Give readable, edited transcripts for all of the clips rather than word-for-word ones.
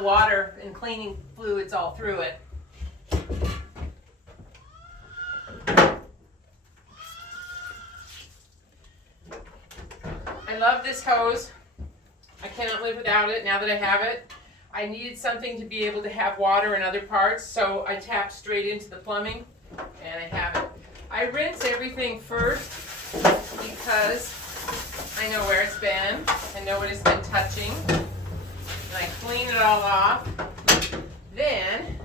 the water and cleaning fluids all through it. I love this hose. I cannot live without it now that I have it. I needed something to be able to have water in other parts, so I tapped straight into the plumbing, and I have it. I rinse everything first because I know where it's been, I know what it's been touching, and I clean it all off. Then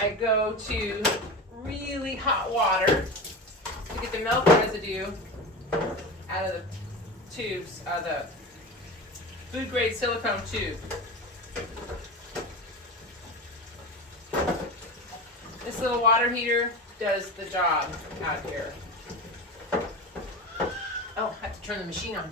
I go to really hot water to get the milk residue out of the tubes, the food grade silicone tube. This little water heater does the job out here. Oh, I have to turn the machine on.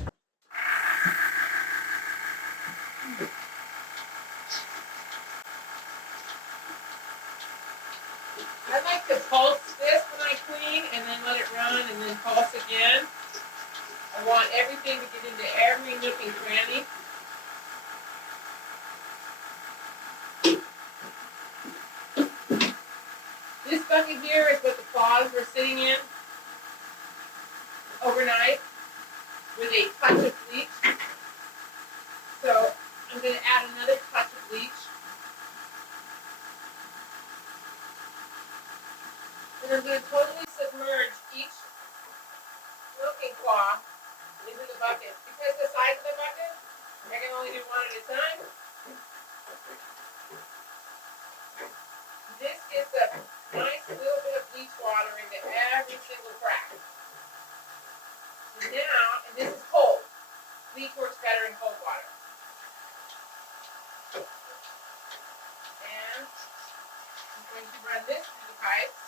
I like to pulse this when I clean and then let it run and then pulse again. I want everything to get into every nook and cranny. This bucket here is what the claws were sitting in overnight with a touch of bleach. So I'm going to add another touch of bleach. And I'm going to totally submerge each milking claw into the bucket. Because the size of the bucket, I can only do one at a time. This gets a nice little bit of bleach water into every single crack. And now, and this is cold. Bleach works better in cold water. And I'm going to run this through the pipes,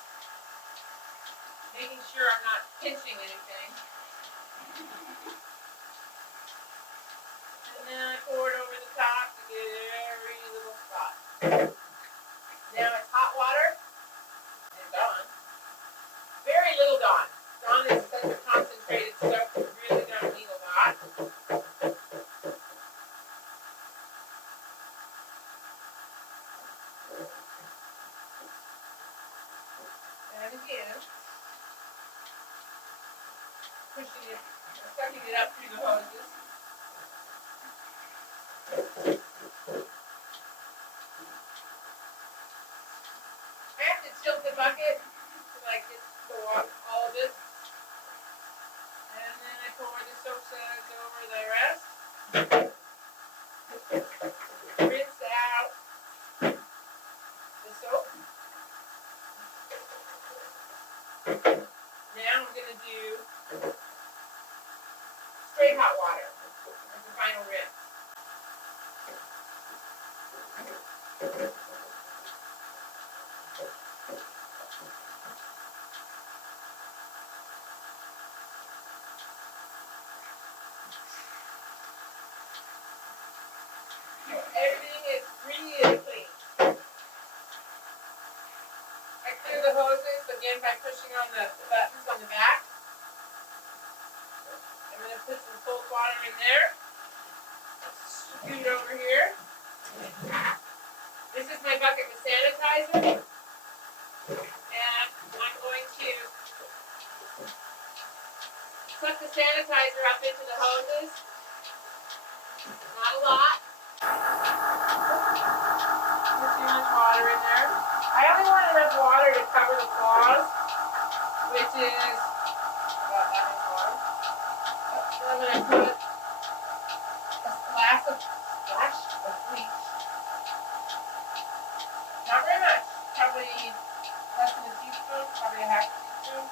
making sure I'm not pinching anything. And then I pour it over the top to get every little spot. Now it's hot water and Dawn. Very little Dawn. Dawn is such a concentrated stuff, you really don't need a lot. And again, pushing it, sucking it up through the hoses. I have to tilt the bucket to like get the water, all of it. And then I pour the soap suds over the rest. Rinse out the soap. Now I'm going to do straight hot water as the final rinse. Everything is really clean. I clear the hoses again by pushing on the buttons on the back. I'm going to put some cold water in there. Scoot over here. This is my bucket with sanitizer. And I'm going to suck the sanitizer up into the hoses. Not a lot. Not too much water in there. I only want enough water to cover the claws, which is about that much water. Then I'm going to put a splash of bleach. Not very much. Probably less than a teaspoon, probably a half a teaspoon.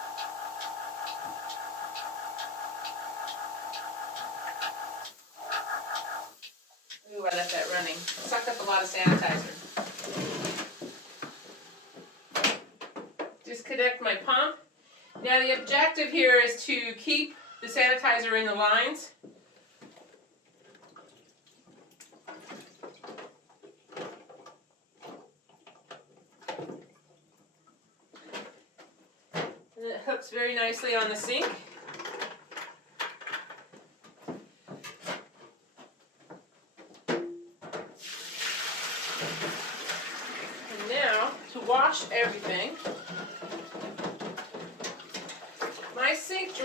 Ooh, I left that running. Sucked up a lot of sanitizer. Disconnect my pump. Now the objective here is to keep the sanitizer in the lines. And it hooks very nicely on the sink.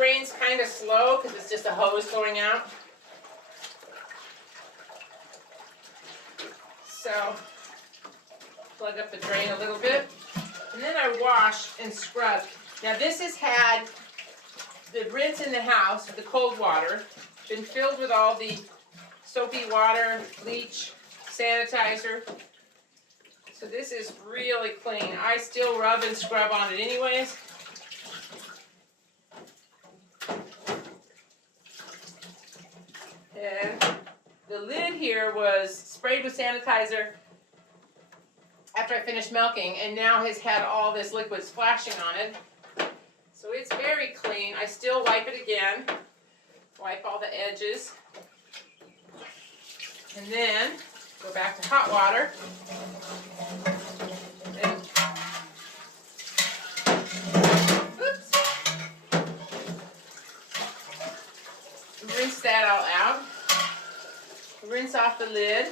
drains kind of slow because it's just a hose going out. So plug up the drain a little bit. And then I wash and scrub. Now this has had the rinse in the house, the cold water, been filled with all the soapy water, bleach, sanitizer. So this is really clean. I still rub and scrub on it anyways. And the lid here was sprayed with sanitizer after I finished milking, and now has had all this liquid splashing on it. So it's very clean. I still wipe it again. Wipe all the edges. And then go back to hot water. And, oops. Rinse that all out. Rinse off the lid.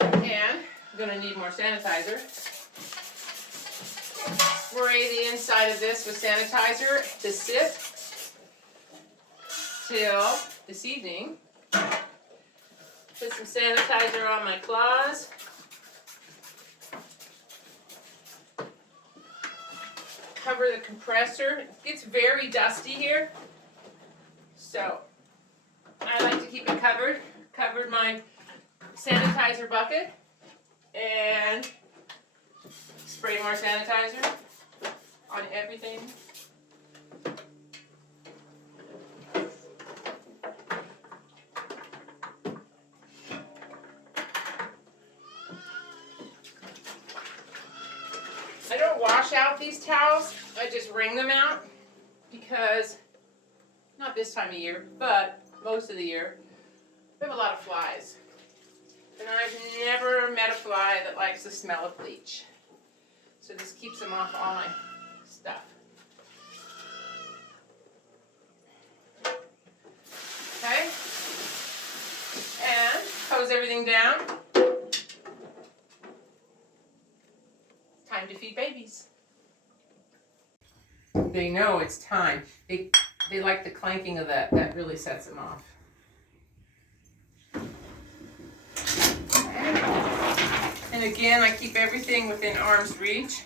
And I'm going to need more sanitizer. Spray the inside of this with sanitizer to sit till this evening. Put some sanitizer on my claws. Cover the compressor. It gets very dusty here, so I like to keep it covered. Covered my sanitizer bucket and spray more sanitizer on everything. I don't wash out these towels, I just wring them out because, not this time of year, but most of the year, we have a lot of flies. And I've never met a fly that likes the smell of bleach. So this keeps them off all my stuff. Okay? And hose everything down. Time to feed babies. They know it's time. They like the clanking of that. That really sets them off. And again, I keep everything within arm's reach.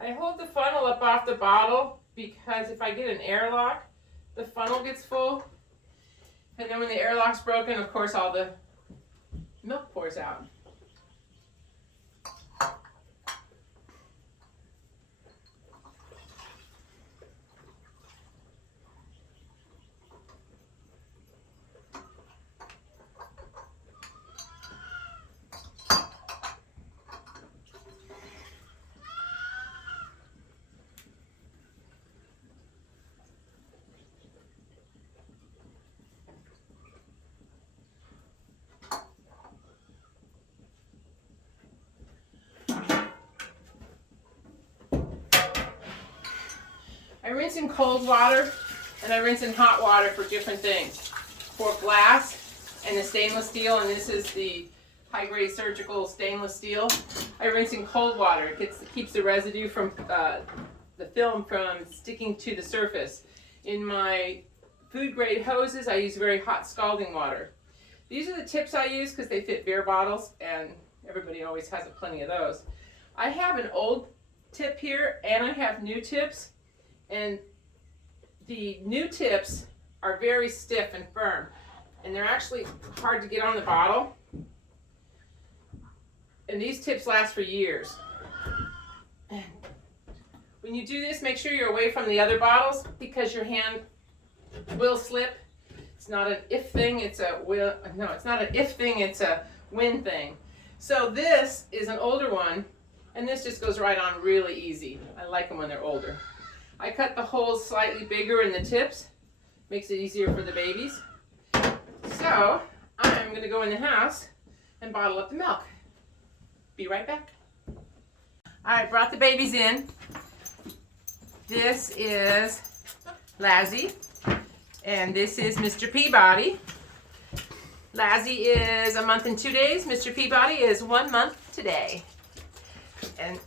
I hold the funnel up off the bottle because if I get an airlock, the funnel gets full. And then when the airlock's broken, of course, all the milk pours out. I rinse in cold water and I rinse in hot water for different things. For glass and the stainless steel, and this is the high-grade surgical stainless steel, I rinse in cold water. It keeps the residue from the film from sticking to the surface. In my food-grade hoses, I use very hot scalding water. These are the tips I use because they fit beer bottles, and everybody always has plenty of those. I have an old tip here, and I have new tips. And the new tips are very stiff and firm, and they're actually hard to get on the bottle. And these tips last for years. And when you do this, make sure you're away from the other bottles because your hand will slip. It's not an if thing, it's a will. No, it's not an if thing, it's a when thing. So this is an older one, and this just goes right on really easy. I like them when they're older. I cut the holes slightly bigger in the tips. Makes it easier for the babies. So, I'm going to go in the house and bottle up the milk. Be right back. Alright, brought the babies in. This is Lassie. And this is Mr. Peabody. Lassie is a month and 2 days. Mr. Peabody is 1 month today. And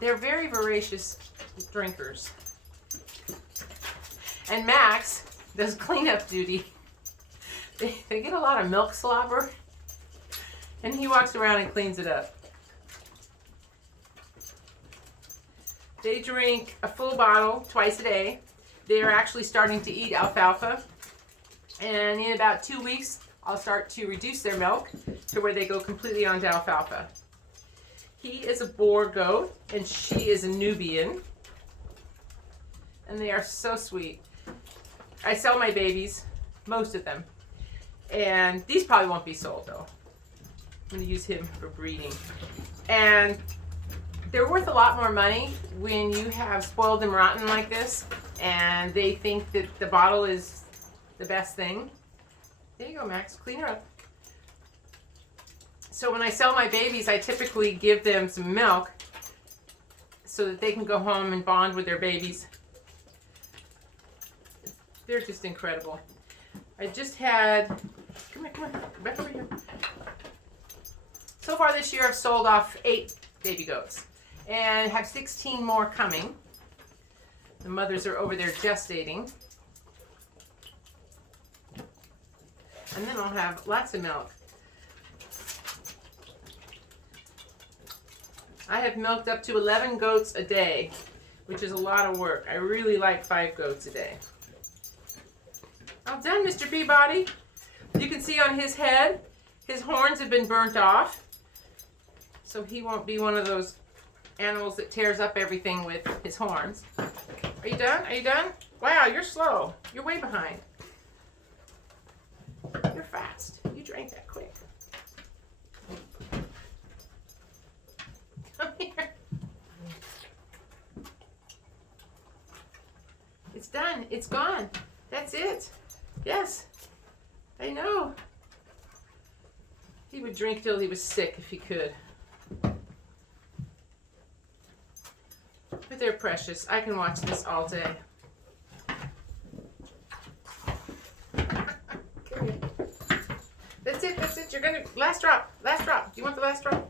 they're very voracious drinkers. And Max does cleanup duty. They get a lot of milk slobber, and he walks around and cleans it up. They drink a full bottle twice a day. They are actually starting to eat alfalfa. And in about 2 weeks, I'll start to reduce their milk to where they go completely onto alfalfa. He is a boar goat, and she is a Nubian. And they are so sweet. I sell my babies, most of them. And these probably won't be sold, though. I'm going to use him for breeding. And they're worth a lot more money when you have spoiled them rotten like this, and they think that the bottle is the best thing. There you go, Max. Clean her up. So when I sell my babies, I typically give them some milk so that they can go home and bond with their babies. They're just incredible. I just had, come here, back over here. So far this year I've sold off 8 baby goats and have 16 more coming. The mothers are over there gestating. And then I'll have lots of milk. I have milked up to 11 goats a day, which is a lot of work. I really like 5 goats a day. All done, Mr. Peabody. You can see on his head, his horns have been burnt off. So he won't be one of those animals that tears up everything with his horns. Are you done? Are you done? Wow, you're slow. You're way behind. You're fast. You drank that quick. Come here. It's done. It's gone. That's it. Yes. I know. He would drink till he was sick if he could. But they're precious. I can watch this all day. Come here. That's it. That's it. You're gonna last drop. Last drop. Do you want the last drop?